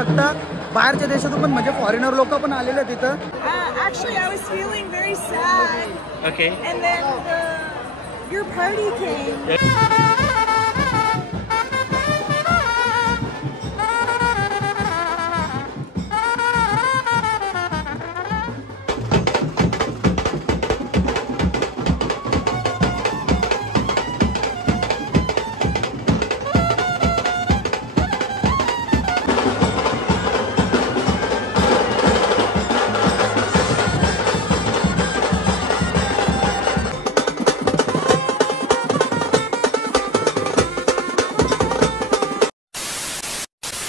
शकता बाहेरच्या देशातून पण म्हणजे फॉरेनर लोक पण आलेले तिथं. Actually, I was feeling very sad. Okay. And then your party came.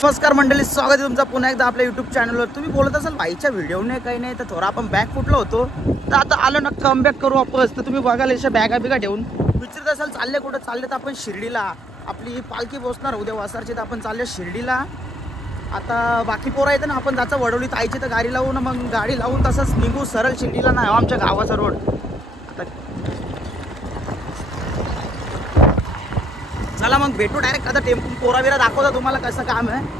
नमस्कार मंडळी, स्वागत आहे तुमचं पुन्हा एकदा आपल्या यूट्यूब चॅनलवर. तुम्ही बोलत असाल बाईच्या व्हिडिओने काही नाही तर थोडा आपण बॅग फुटलो होतो तर आता आलो ना कमबॅक करू वापस. तर तुम्ही बघाल अशा बॅगा बिगा ठेवून विचारत असाल चालले कुठं. चालले तर आपण शिर्डीला, आपली पालखी पोहोचणार उद्या वासारची, तर आपण चालले शिर्डीला. आता बाकी पोरं येतं ना, आपण जायचं वडवली ताईची तर गाडी लावून मग गाडी लावून तसंच निघू सरळ शिर्डीला. नाही आमच्या गावाचा रोड. आता चला मग भेटू डायरेक्ट. आता टेम्पो पोराबिरा दाखवता तुम्हाला कसं काम आहे.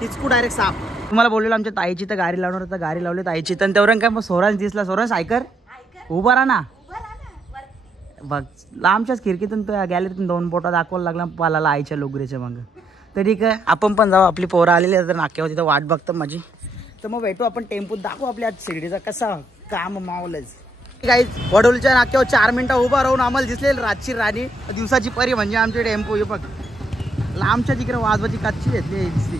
हिचकू डायरेक्ट साप. तुम्हाला बोललेलं आमच्या ताईची तर गाडी लावणार होतं, गाडी लावली ताईची. तर तेवढं काय मग सोरांश दिसला. सोरांश ऐकर उभा राहा ना. बघ लांबच्याच खिडकीतून गॅलरीतून 2 बोटा दाखवायला लागला पालाला आईच्या लोगरीच्या मग. तर ठीक आहे आपण पण जाऊ. आपली पोरं आलेली तर नाक्यावर तिथं वाट बघतं माझी. तर मग भेटू आपण टेम्पोत, दाखवू आपल्या आज शिर्डीचा कसा काम मावलंच. काही वडोलीच्या नाक्यावर 4 मिनिटं उभा राहून आम्हाला दिसले रातची राणी, दिवसाची परी म्हणजे आमचे टेम्पो. हे बघ लांबच्या तिकडे वाजवाची कच्ची घेतली दिसली.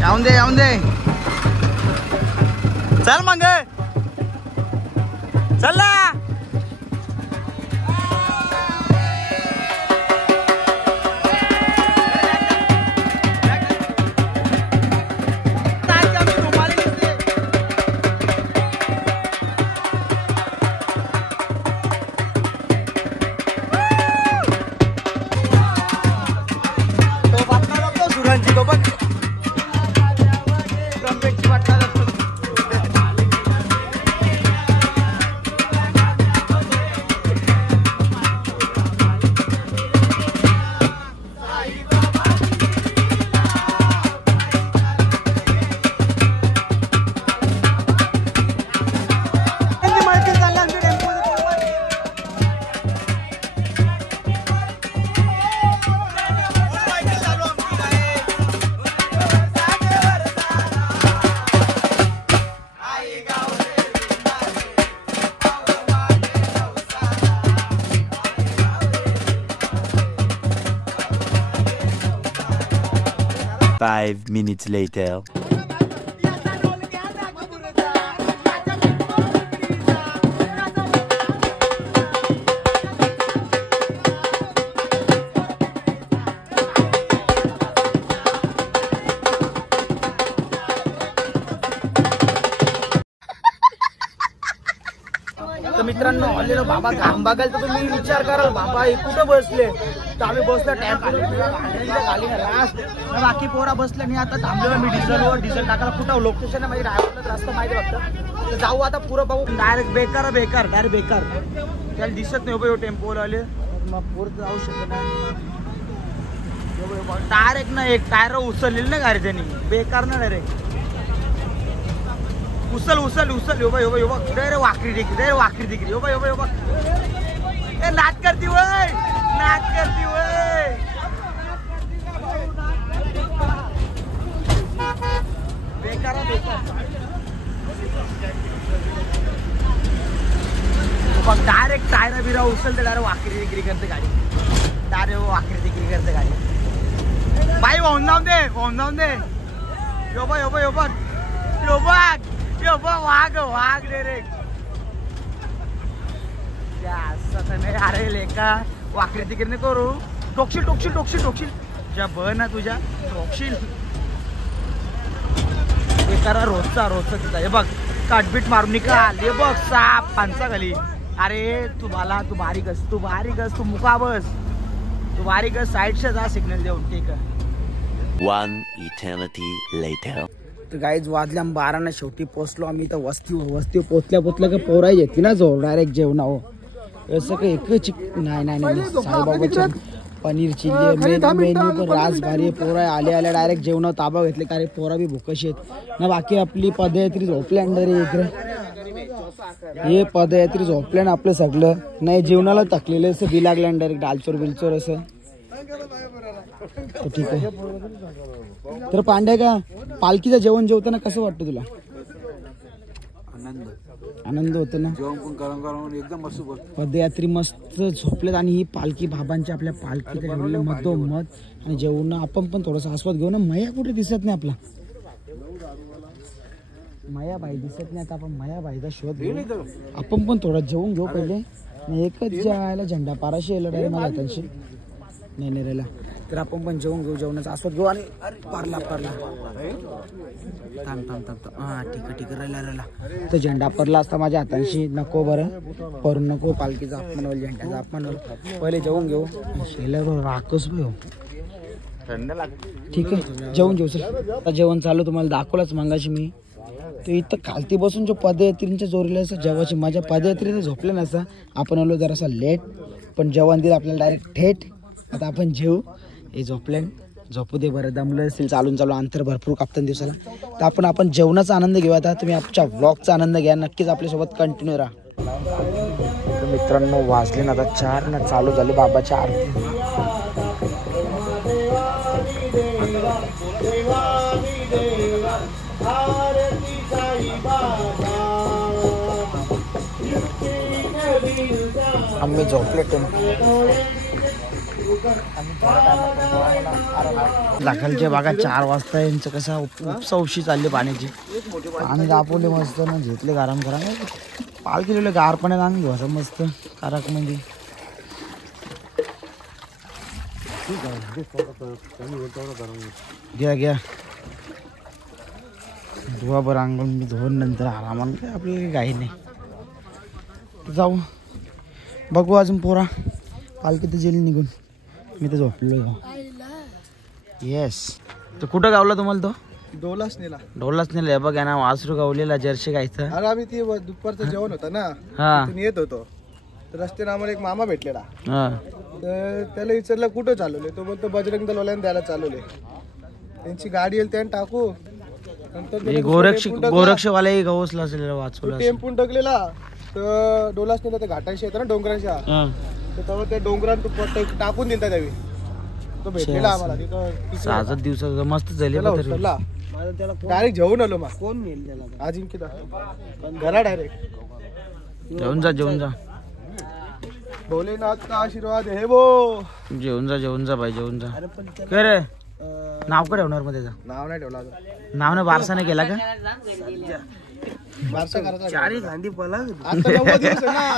येऊन दे येऊन दे. चल मग चल ना. Five minutes later. तर मित्रांनो आलेलो बाबा काम बघायला. तर तुम्ही विचार कराल बाबा हे कुठं बसले. तर आम्ही बसलो टॅम्पोच्या खाली लास्ट. बाकी पोरा बसले नाही. आता थांबलेलो मी डिझेल टाकायला. कुठं लोकेशन आहे माझी ड्रायव्हरला रस्ता माहिती फक्त. तर जाऊ आता पुरं पाहू. डायरेक्ट बेकार डायरेक्ट बेकार. त्याला दिसत नाही हो टेम्पोला आले मग पुरं जाऊ शकत नाही. डायरेक्ट ना एक टायर उचललेली ना गाडी त्यांनी. बेकार ना डायरेक्ट उचल उचल उचल. यो बाई वाकरी डिग्री यो बाई ए नाच करती वय बेकार. डायरेक्ट टायरा बिरा उचलते डायरेक्ट वाकरी डिग्री करते गाडी. डायरेक्ट वाकरी डिग्री करते गाडी. बाई वाहून जाऊन दे. यो बघ वाघ डायरेक्ट. नाही अरे लेका वाकरी तिकडे करू. टोकशील ज्या ब ना तुझ्या टोकशील. एकारा रोजचा तिचा. हे बघ काटबीट मारून निकाल. हे बघ साप पांचा खाली. अरे तू बारीक अस तू मुका बस. तू बारीक साईडच्या जा सिग्नल देऊन. ठीक आहे. One eternity later. तर गाईज वाजल्या 12 ना शेवटी पोचलो आम्ही. तर वस्ती पोचल्या का पोराय येते ना जो डायरेक्ट जेवणावर. असं काही एक नाही साईबाबाच्या पनीर चिल्ली मेन्यू पण रास भारी. पोरा आल्या डायरेक्ट जेवणावर ताबा घेतले कारण पोरा बी भुकशी आहेत ना. बाकी आपली पदयात्री झोपल्या अंडर इकडे हे पदयात्री झोपल्यान आपलं सगळं नाही जेवणाला थकलेलं असं बी लागलं डायरेक्ट डालचोर बिलचोर असं. ठीक आहे तर पांड्या का पालखीचं जेवण जेवताना कसं वाटतं तुला? आनंद होतो ना. एकदम मस्त पदयात्री मस्त झोपलेत आणि ही पालखी बाबांची आपल्या पालखीच्या ठेवलेलं मधोमध आणि जेवण आपण पण थोडासा आस्वाद घेऊ ना. मया कुठे दिसत नाही आपला मयाबाई दिसत नाही. आता आपण मयाबाईचा शोध घेऊ आपण पण थोडा जेवून घेऊ पहिले. एकच जेवायला झेंडा पाराशी यायला डायरेक्ट मला त्यांशी नाही राहिला तर आपण पण जेवून घेऊ जेवणाचा आस्वाद घेऊ. आणि अरे पारला थांब हा ठीक राहिला तर झेंडा पडला असता माझ्या हातांशी. नको बरं परू नको पालखीचा अपमान होईल झेंड्याचा अपमान होईल. पहिले जेवून घेऊ शेल्यावर राखच घेऊ. ठीक आहे जेवून घेऊ. सर आता जेवण चालू तुम्हाला दाखवलंच मागाशी मी. तर इथं खालती बसून जो पदयात्रींच्या जोरीला असं जेवायची माझ्या पदयात्रीला झोपलं नसतं. आपण आलो जरासा लेट पण जेवण दिलं आपल्याला डायरेक्ट थेट. आता आपण जेवू. हे झोपू दे बरं दमलं असेल चालून अंतर भरपूर कापतं दिवसाला. तर आपण जेवणाचा आनंद घेऊ. आता तुम्ही आमच्या व्लॉगचा आनंद घ्या नक्कीच आपल्यासोबत कंटिन्यू राहा. मित्रांनो वाजले ना आता 4 ना चालू झाले बाबाच्या आरती. आम्ही झोपले दाखलच्या बागा 4 वाजता यांचं कसं उपसा चालली पाण्याची. पाणी दापवले मस्त ना घेतले गरम पालखीले गार पाण्यात आणून घेऊ असं मस्त कारक म्हणजे. घ्या धुवा बरं अंगण मी धुवून नंतर आरामान काय आपल्याला काही नाही. जाऊ बघू अजून पोरा पालखी तर जेल निघून मी तर झोपलो. येस तर कुठं गावला तुम्हाला तो? डोलाच नेला बघ ना वासरू गावलेला जर्शी गायचं. अरे आम्ही ती दुपारचं जेवण होतं ना येत होतो तर रस्त्याने आम्हाला एक मामा भेटलेला. तर त्याला विचारलं कुठं चालवले. तो बोलतो बजरंग दलवाल्याने द्यायला चालवले. त्यांची गाडी येईल त्याने टाकू गोरक्षवाला गवसला असेल वाचवला टेम्पून टाकलेला. तर डोलाच नेला तर घाटांशी येतं ना डोंगरांच्या. तर तेव्हा त्या डोंगरात टाकून दिलता त्यावेळी तो भेटलेला आम्हाला तिथं. 6 दिवसात मस्त झाली डायरेक्ट जेवून आलो. मग कोण नेल त्याला? अजिंक्य घरा डायरेक्ट जेवून जा भोलेनाथ का आशीर्वाद हे बो. जेवून जा भाई जेवून जा. काय रे नाव का ठेवणार मध्ये नाव नाही ठेवला. नाव ना बारसाने केला का? चारी गांधी पळा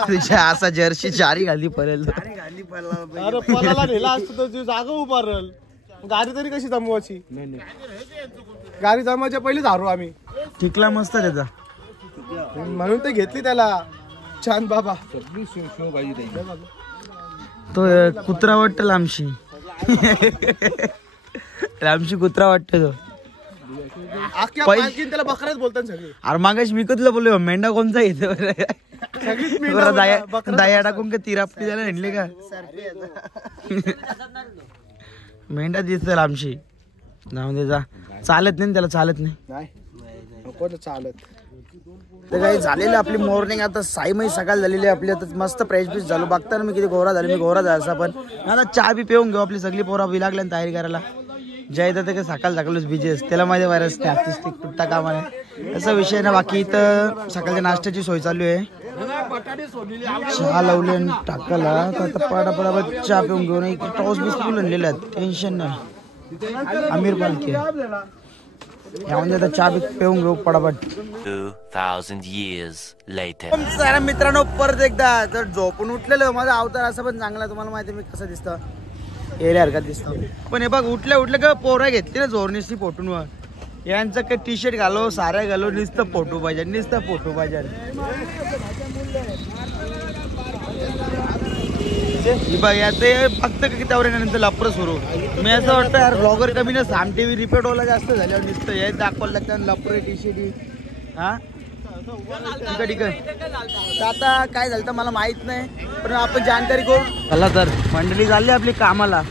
तुझ्या असा जर्सी 4 गांधी पळेल. अरे पळाला नेला असतो तो जागा उभारल. गाडी तरी कशी जमवायची? गाडी जमवायच्या पहिलेच हारू आम्ही. टिकला मस्त त्याचा म्हणून ते घेतली त्याला छान बाबा. तो कुत्रा वाटत लांबशी कुत्रा वाटत तो. त्याला बकराच बोलतात सगळे. अरे मागाशी मी कधीला बोललो मेंढा कोणता येतो दाया टाकून का तिरापटी त्याला हिंडले का मेंढा दिसत लांबशी जाऊन दे जा. चालत नाही त्याला चालत नाही चालत. तर काही झालेलं आपली मॉर्निंग आता साईमही सकाळ झालेली आपली. आता मस्त फ्रेश बीस झालो. बघता ना मी किती गोरा झालो. मी गोरा झाला पण आता चहा बी पिऊन घेऊ. आपली सगळी पोरा बी लागल्या तयारी करायला. जय तर काही सकाळ सकाळच बिझी त्याला माझ्या वायरस आर्टिस्टिक तुटता कामा नाही असा विषय ना. बाकी तर सकाळच्या नाश्त्याची सोय चालू आहे. चहा लावले टाकायला आता पडापडापट चहा पिऊन घेऊन एक टॉस बिस्कुट आणलेले आहेत. टेन्शन नाही. आमिर पालखी यामध्ये आता चहा पिऊन घेऊ पडापट. 2000 years later. सारा मित्रांनो परत एकदा जर झोपून उठलेलं माझा अवतार असं पण चांगला. तुम्हाला माहिती मी कसं दिसतं एरिया हरकत दिसतो. पण हे बघ उठल्या का पोरा घेतली ना जोरनीसची फोटोंवर. यांचं काही टी शर्ट घालो साऱ्या घालो नुसतं फोटो पाहिजे नुसतं फोटो पाहिजे. बघ याचं फक्त त्यावर लफरं सुरू. मी असं वाटतं यार ब्लॉगर कमी ना. साम टी व्ही रिपीट होला जास्त झाल्यावर नुसतं हे दाखवायला लागतं लफरे टी शर्ट. हा ठीक आहे. तर आता काय झालं तर मला माहित नाही, पण आपण जानकारी करू. चला तर मंडळी चालली आपली कामाला.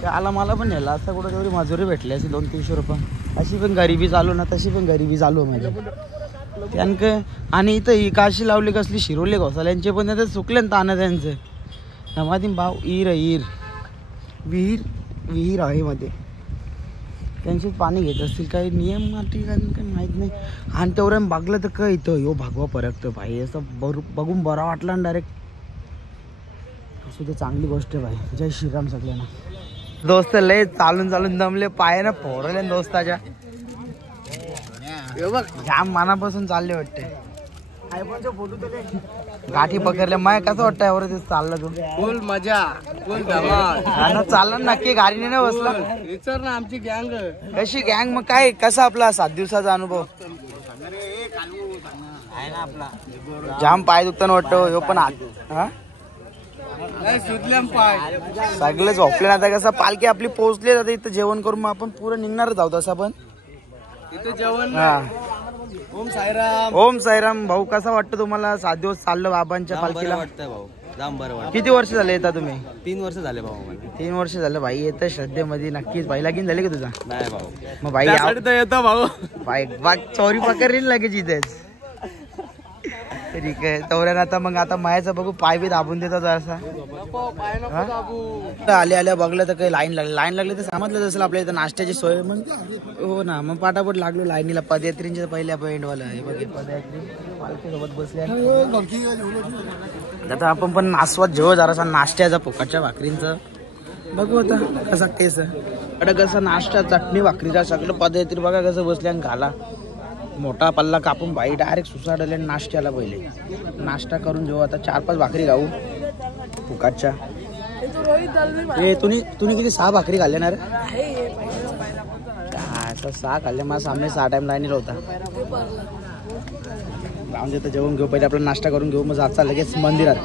त्याला मला पण नेला असता कुठं तेवढी मजुरी भेटली अशी 200-300 रुपये. अशी पण गरिबी चालू ना, तशी पण गरिबी चालू आहे माझी त्यांक. आणि इथं ही काशी लावली कसली शिरोले घोसाल्यांचे पण ते चुकले ना ताना त्यांचं. नमादी भाव विहीर आहे मध्ये, त्यांचेच पाणी घेत असतील. काही नियम काही माहीत नाही. आणि तेवढं बघलं तर काय इथं यो भागवा परकतं भाई. असं बघून बरा वाटला ना डायरेक्ट. असू ते चांगली गोष्ट आहे भाई. जय श्रीराम सगळ्यांना. दोस्त लय चालून दमले, पाय ना फोडले दोस्ताच्या. बघ जाम मनापासून चालले वाटते. आयफोनचा फोटो तर गाठी पकडल्या माय. कसं वाटतं यावर ते चाललं तू? फुल मजा, फुल धमाल. चालला नक्की गाडीने नाही बसला? विचार ना आमची गँग कशी गँग. मग काय कसा आपला 7 दिवसाचा अनुभव? जाम पाय दुखताना वाटतं ह्यो पण. सगळे झोपले ना. आता कसं पालखी आपली पोहोचली जाते इथं जेवण करून मग आपण पुढे निघणारच आहोत. असं पण इथं जेवण. ओम साईराम. ओम साईराम. भाऊ कसा वाटतं तुम्हाला 7 दिवस चाललं बाबांच्या पालखीला? वाटतं भाऊ, जाम बरं वाटतं. किती वर्ष झाले येता तुम्ही? 3 वर्ष झाले भाऊ मला. 3 वर्ष झालं भाई येतं श्रद्धेमध्ये. नक्कीच भाई लगीन झाले का तुझा? नाही भाऊ. मग भाई येतो भाऊ. बाईक चोरी पकडली लगेच इथेच. ठीक आहे तवऱ्यानं. आता मग आता मायाचा बघू पाय बी दाबून देतात असा. आल्या बघलं तर काही लाईन लागली तर समजलं जसं आपल्या इथं नाश्त्याची सोय. मग हो ना, मग पाटापट लागलो लाईनीला. पदयात्रींच्या पहिल्या पॉईंटवाला हे बघे पदयात्री पालखीसोबत बसल्या. आता आपण पण आस्वाद घेऊ जरासा नाश्त्याचा फुकटच्या भाकरींचा. बघू आता कसा टेस्ट आहे. कसं नाश्ता चटणी भाकरीचा सगळं पदयात्री बघा कसं बसल्या आणि घाला. मोठा पल्ला कापून बाई डायरेक्ट सुसाडले नाश्त्याला. पहिले नाश्ता करून घेऊ. आता 4-5 भाकरी खाऊ फुकाटच्या. तुम्ही किती 6 भाकरी खाल्ल्या ना रे? 6 खाल्ले. मला सामने 6 टाइम लाईनीला होता. जाऊन देतं जेवण घेऊ. पहिले आपला नाश्ता करून घेऊ. मग जायचा लगेच मंदिरात.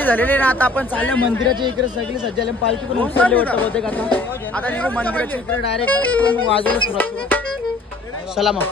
झालेले ना. आता आपण चालल्या मंदिराच्या इकडे. सगळे सज्जाले पालखी पण उचलले वाटतं बहुतेक. आता निघू मंदिराच्या इकडे डायरेक्ट वाजवलं सुरुवात. चला मग.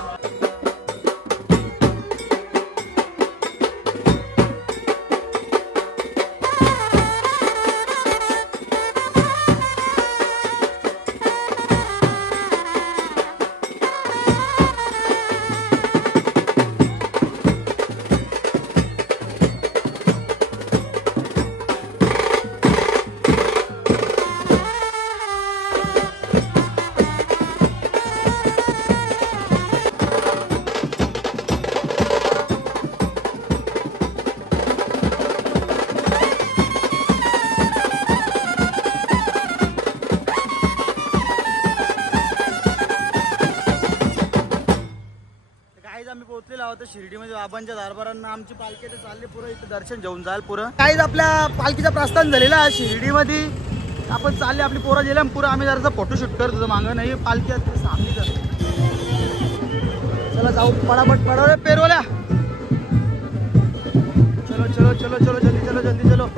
शिर्डीमध्ये बाबांच्या दरबारांना आमची पालखी तर चालली पुरं. इथं दर्शन घेऊन जाल पुरं. काहीच आपल्या पालखीचा प्रस्थान झालेला शिर्डीमध्ये. आपण चालले आपली पोरं गेल्या पुरं. आम्ही जरासा फोटोशूट करत होतो मागं. नाही पालखी सामने कर. चला जाऊ पडापट पडवले पेरवल्या. चलो चलो चलो चलो जल्दी चलो जल्दी चलो.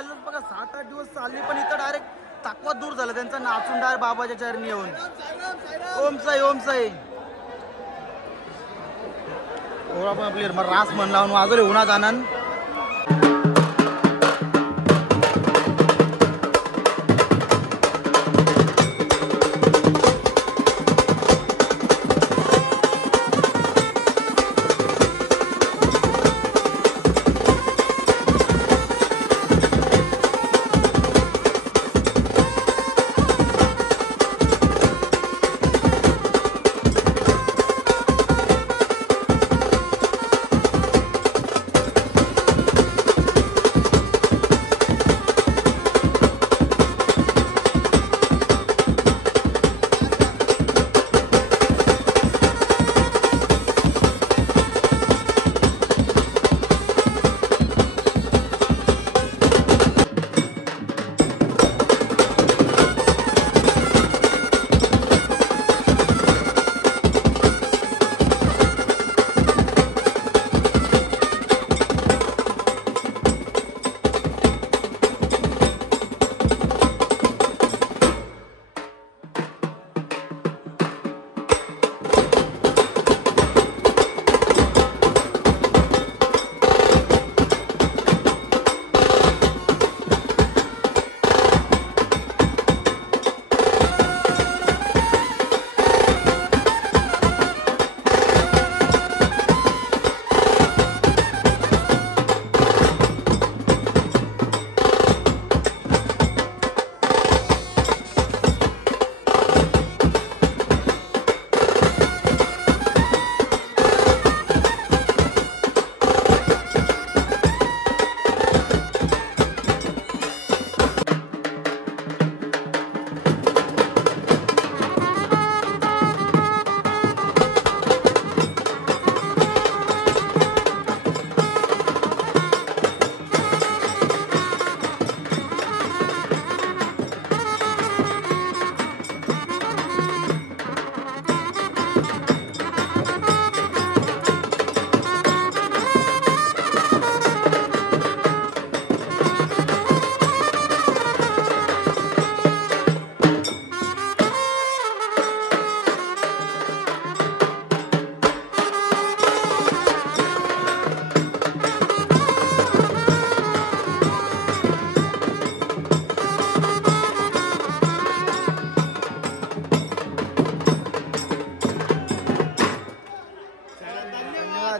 चाललं बघा 7-8 दिवस चालली पण इथं डायरेक्ट ताकवत दूर झालं त्यांचं नाचून डायरेक्ट बाबाच्या चरणी येऊन ओम साई ओम साई ओरा पण आपली रास म्हण लावून वाजवले उन्हात आनंद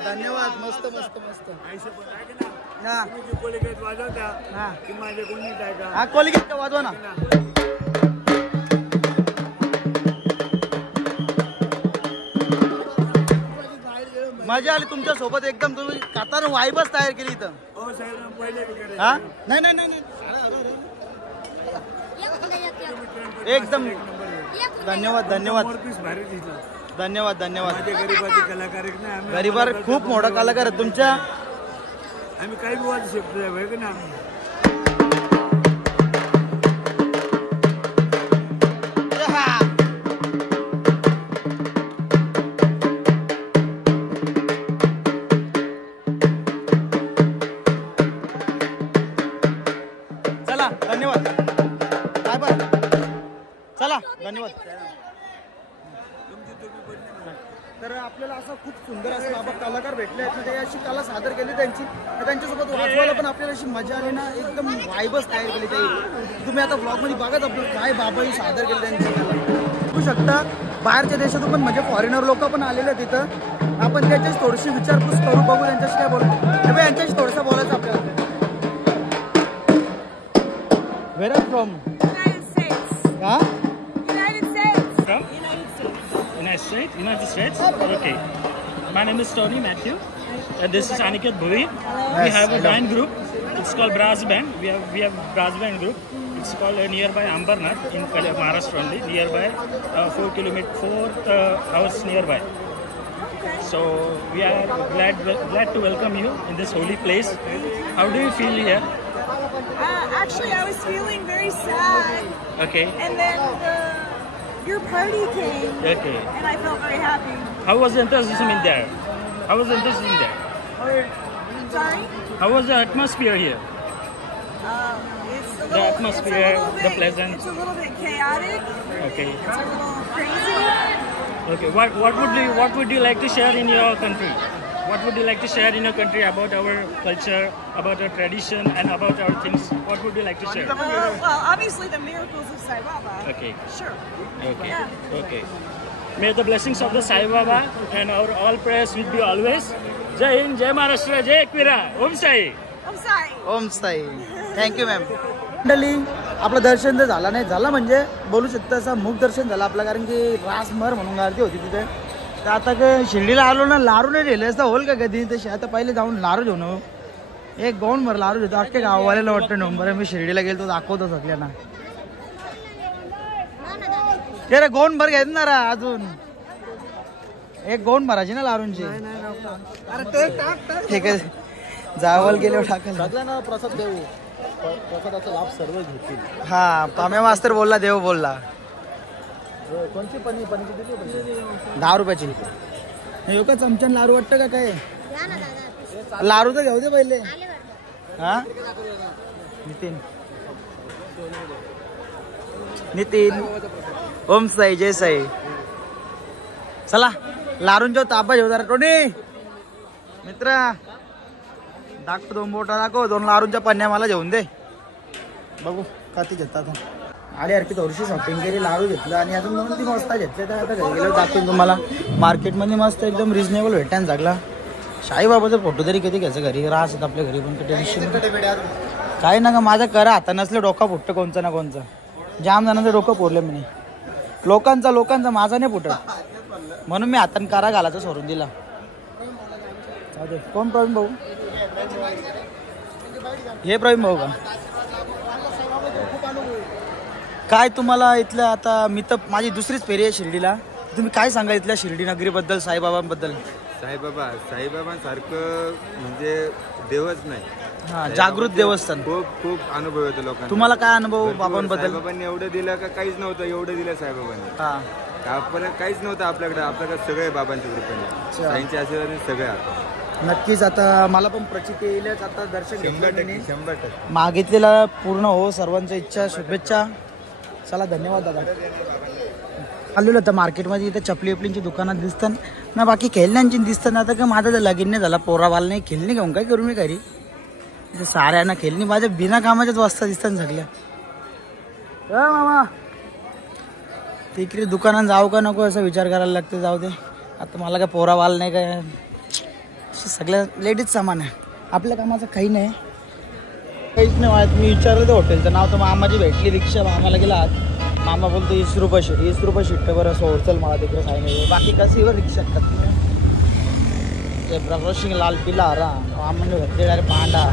धन्यवाद मस्त मस्त मस्त हा कोलिगेट का वाजवा ना मजा आली तुमच्या सोबत एकदम तुम्ही कातार वाईबच तयार केली इथं हा नाही नाही नाही एकदम धन्यवाद धन्यवाद धन्यवाद धन्यवाद गरीबाचे कलाकार गरीबार खूप मोठा कलाकार आहे तुमच्या आम्ही काही वाजू शकतो ना चला धन्यवाद बाय बाय चला धन्यवाद तर आपल्याला असं खूप सुंदर असं बाबा कलाकार भेटले आहेत ते अशी कला सादर केली त्यांची त्यांच्यासोबत वाचवायला पण आपल्याला अशी मजा आली ना एकदम वाईबच तयार केली ते तुम्ही आता ब्लॉगमध्ये बघाच आपलं काय बाबा ही सादर केली त्यांची कला बघू शकता बाहेरच्या देशातून पण म्हणजे फॉरेनर लोक पण आलेले आहेत तिथं आपण त्यांच्याशी थोडीशी विचारपूस करू बघू त्यांच्याशी काय बोलतो यांच्याशी थोडंसं बोलायचं आपल्याला Where are you from? United States. Huh? United States. From? United States. United States? Okay. My name is Tony Matthew. This is Aniket Bhuvi. We have a band group. It's called Brass Band. We have Brass Band group. It's called nearby Ambernath in Maharashtra only. Nearby 4 hours nearby. So we are glad to welcome you in this holy place. How do you feel here? Actually, I was feeling very sad. Okay. And then your party came. Okay. And I felt very happy. How was the enthusiasm in there? How was the enthusiasm there? Sorry? How was the atmosphere here? It's a The little, atmosphere, it's a little the bit, pleasant. It's a little bit chaotic. Okay. It's a little crazy. Okay. What would you like to share in your country? What would you like to share in your country about our culture, about our tradition, and about our things? What would you like to share? Well, obviously the miracles of Sai Baba. Okay. Sure. Okay. Yeah. Okay. May the blessings of the Sai Baba and our all prayers with you always. Jai Hind, Jai Maharashtra, Jai Ekvira, Om Sai. I'm sorry. Om Sai. Thank you ma'am. मंडळी आपलं दर्शन तर झालं नाही, झालं म्हणजे बोलू शकतं असं मुख दर्शन झालं आपलं, कारण की रासमर म्हणून गर्दी होती तिथे. तर आता काय शिर्डीला आलो ना, लारू नाही नेले असतं होल का कधी, तशी आता पहिले जाऊन लारू घेऊन एक गाऊन भर लारू घेतो. अख्खे गाववाल्याला वाटतं नंबर मी शिर्डीला गेलो तो दाखवतो सगळ्यांना. ते रे गोन भर घ्यायचं ना रा, अजून एक गोन भरायची ना लारूंची. ठीक आहे, जावल गेल्यावर टाकायला सगळ्यांना प्रसाद देऊ, प्रसादाचा लाभ सर्व घेतील. हा. पाम्या मास्तर बोलला, देव बोलला. कोणची पनीर किती 10 रुपयाची. हे का चमच्यान लारू वाटतं का काय? लारू तर घेऊ दे पहिले. हा नितीन ओम साई जय साई. चला लारूंच्या ताबा घेऊ जरा. टोनी मित्र दाखव, 2 बोटा दाखव, 2 लारूंच्या पन्न्या मला घेऊन दे. बघू काती घेतात. आले यार की थोडीशी शॉपिंग केली, लाडू घेतलं आणि अजून 2-3 वाजता घेतले. तर आता घरी गेलो दाखवेन तुम्हाला. मार्केटमध्ये मस्त एकदम रिजनेबल भेटायला लागला. साईबाबाचा फोटो तरी कधी घ्यायचं घरी, राहत आपल्या घरी पण टेन्शन काय ना का. माझा करा हाता नसलं डोका फुटतं कोणचं ना कोणचं. जाम जणांचं डोकं फोडलं मी. लोकांचा माझा नाही फुटत, म्हणून मी हाताने करा घालायचं सोडून दिला. कोण प्रवीण भाऊ? हे प्रवीण भाऊ का? काय तुम्हाला इथलं, आता मी तर माझी दुसरीच फेरी आहे शिर्डीला, तुम्ही काय सांगा इथल्या शिर्डी नगरीबद्दल, साईबाबांबद्दल? साईबाबांसारखं म्हणजे देवच नाही. हा, जागृत देवस्थान. खूप अनुभव येतो लोकांना. तुम्हाला काय अनुभव बाबांबद्दल? साईबाबांनी एवढं दिलं का काहीच नव्हतं, एवढं दिलं साईबाबांनी. हा, आपण काहीच नव्हतं आपल्याकडे सगळे बाबांच्या कृपेने, साईंच्या आशीर्वादाने सगळे आता. नक्कीच. आता मला पण प्रचिती येईलच. आता दर्शन 100% मागितलेला पूर्ण हो, सर्वांच्या इच्छा, शुभेच्छा. चला धन्यवाद दादा. आलेलो होतं मार्केटमध्ये, इथं चपलीची दुकानात दिसतात ना, बाकी खेळण्यांची दिसतात ना. आता का माझा तर लगीन नाही झाला, पोराबाला नाही, खेळणी घेऊन काय करू मी घरी. साऱ्यांना खेळणी माझ्या बिना कामाच्याच वस्ता दिसतात सगळ्या. मामा तिकडे दुकानात जाऊ का नको असा विचार करायला लागते. जाऊ दे आता, मला काय पोराबाल नाही काय, सगळ्या लेडीज सामान आहे. आपल्या कामाचं काही नाही, काहीच नाही वाटत. मी विचारलं ते हॉटेलचं नाव, तर मामाची भेटली रिक्षा, मामाला गेला आत. मामा बोलतो 20 रुपये शिट्ट बरं सोडचल मला तिकडे काही नाही. बाकी कशीवर रिक्षा ब्रशिंग लाल पिला हरा मामाने घरते डायरेक्ट पांडा.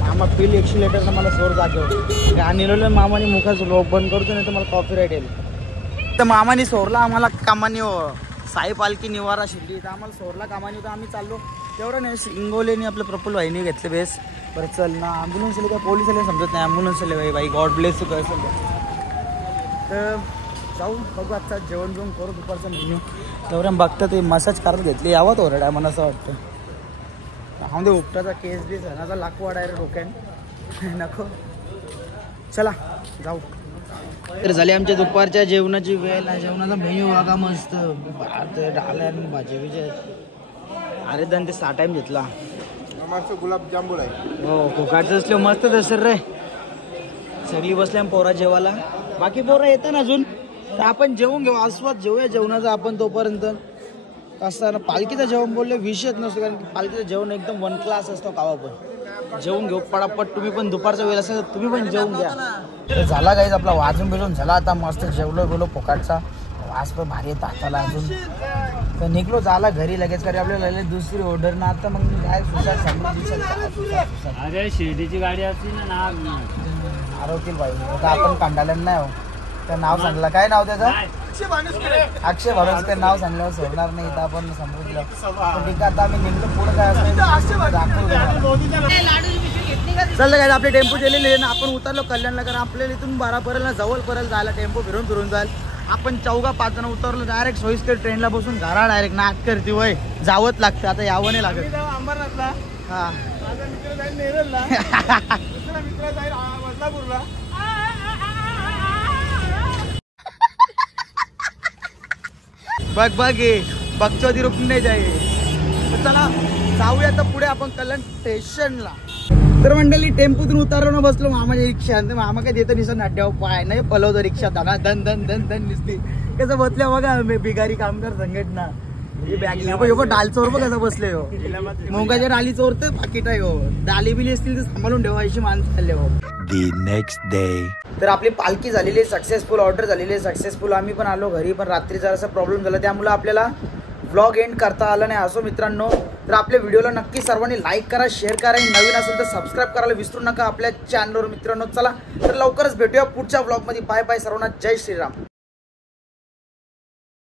मामा पिल 100 लिटरनं मला सोड जागेवर गाणी लिहिलं. मामाने मुखाचं लोक बंद करतो, नाही तर मला कॉपीराईट येईल. तर मामाने सोरला आम्हाला कामानी, साई पालखी निवारा शिर्डी, तर आम्हाला सोरला कामानी होतं. आम्ही चाललो तेवढं नाही, इंगोलेने आपलं प्रफुल्ल भाईने घेतले बेस. बरं चल ना, ॲम्ब्युलन्स आले का पोलीस आले समजत नाही. ॲम्ब्युलन्स आले बाई, गॉड ब्लेस तू काय असेल. तर जाऊ बघू, आता जेवण जेवण करू दुपारचा मेन्यू. तेवढ्या बघता ते मसाज करत घेतली, यावं ओरड आहे मला असं वाटतं. हा दे उपटाचा केस बी सणाचा लाकवाड आहे रे डोक्यान नको. चला जाऊ. तर झाली आमच्या दुपारच्या जेवणाची वेळ. जेवणाचा मेन्यू बघा मस्त, भात डाळ आणि भाजी बिजी. अरे दन ते 6 टाइम घेतला. गुलाबजामुन आहे हो, कोकाटचं असलं मस्त दसर रे. सगळी बसल्या पोरा जेवायला, बाकी पोरं येतात ना अजून. तर आपण जेवून घेऊ, आस्वाद घेऊया जेवणाचा आपण तोपर्यंत. कसं ना, पालखीचं जेवण बोलले विषयच नसतो, कारण की पालखीचं जेवण एकदम 1 क्लास असतो. कावा पण जेवून घेऊ पटापट. तुम्ही पण दुपारचा वेळ असेल तर तुम्ही पण जेवून घ्या. तर झाला काहीच आपला वाजून बिलून झाला. आता मस्त जेवलो फोकाटचा वास पण भारी येत हाताला अजून. तर निघलो झाला घरी लगेच, कारण आपल्याला दुसरी ऑर्डर ना. आता मग काय सुसाट सांगितलं, अरे शिर्डीची गाडी असती ना आरवतील बाई. आता आपण कांडाल्यानं नाही हो, तर नाव सांगलं. काय नाव त्याचं? अक्षय भानुसकर नाव सांगल्यावर सोडणार नाही. तर आपण समजलं पण ठीक आहे. आता आम्ही निघलो, पुढे काय असं चाललं काय. आपले टेम्पो गेलेले ना, आपण उतरलो कल्याणला, कारण आपल्याला इथून 12 पर्यंत जवळ पर्यंत जायला टेम्पो फिरून जाईल. आपण 4-5 जण उतरलो, डायरेक्ट सोयीस्कर ट्रेनला बसून घरा डायरेक्ट नाक करते वय जावंच लागतं. आता यावं नाही लागत. अंबरनाथला हा माझा मित्र जाईल नेरळला, दुसरा मित्र जाईल बदलापूरला. बघ बघ हे बगचौदी रुकणे जाईल. चला जाऊया तर पुढे आपण कल्याण स्टेशनला. तर मंडळी टेम्पोतून उतरलो ना, बसलो मामाच्या रिक्षा. मामा काय देतं निसं नाट्यावर पाय नाही पलवतो रिक्षा धना धन धन धन धन दिसते. कसं बसल्या बघा बिगारी कामगार संघटना बॅग डाल चोर बघ कसं बसले हो. मोगाच्या डाली चोरते पाकिट आहे हो. डाली बिली असतील तर सांभाळून ठेवायची माणसं खाल्ले हो. The next day. तर आपली पालखी झालेली आहे सक्सेसफुल, ऑर्डर झालेली आहे सक्सेसफुल. आम्ही पण आलो घरी, पण रात्री जरासा प्रॉब्लेम झाला त्यामुळे आपल्याला व्लॉग एंड करता आला नाही. असो मित्रांनो, तर आपल्या व्हिडिओला नक्की सर्वांनी लाईक करा, शेअर करा. नवीन असेल तर सबस्क्राईब करायला विसरू नका आपल्या चॅनलवर मित्रांनो. चला तर लवकरच भेटूया पुढच्या व्लॉगमध्ये. बाय बाय सर्वांना, जय श्रीराम.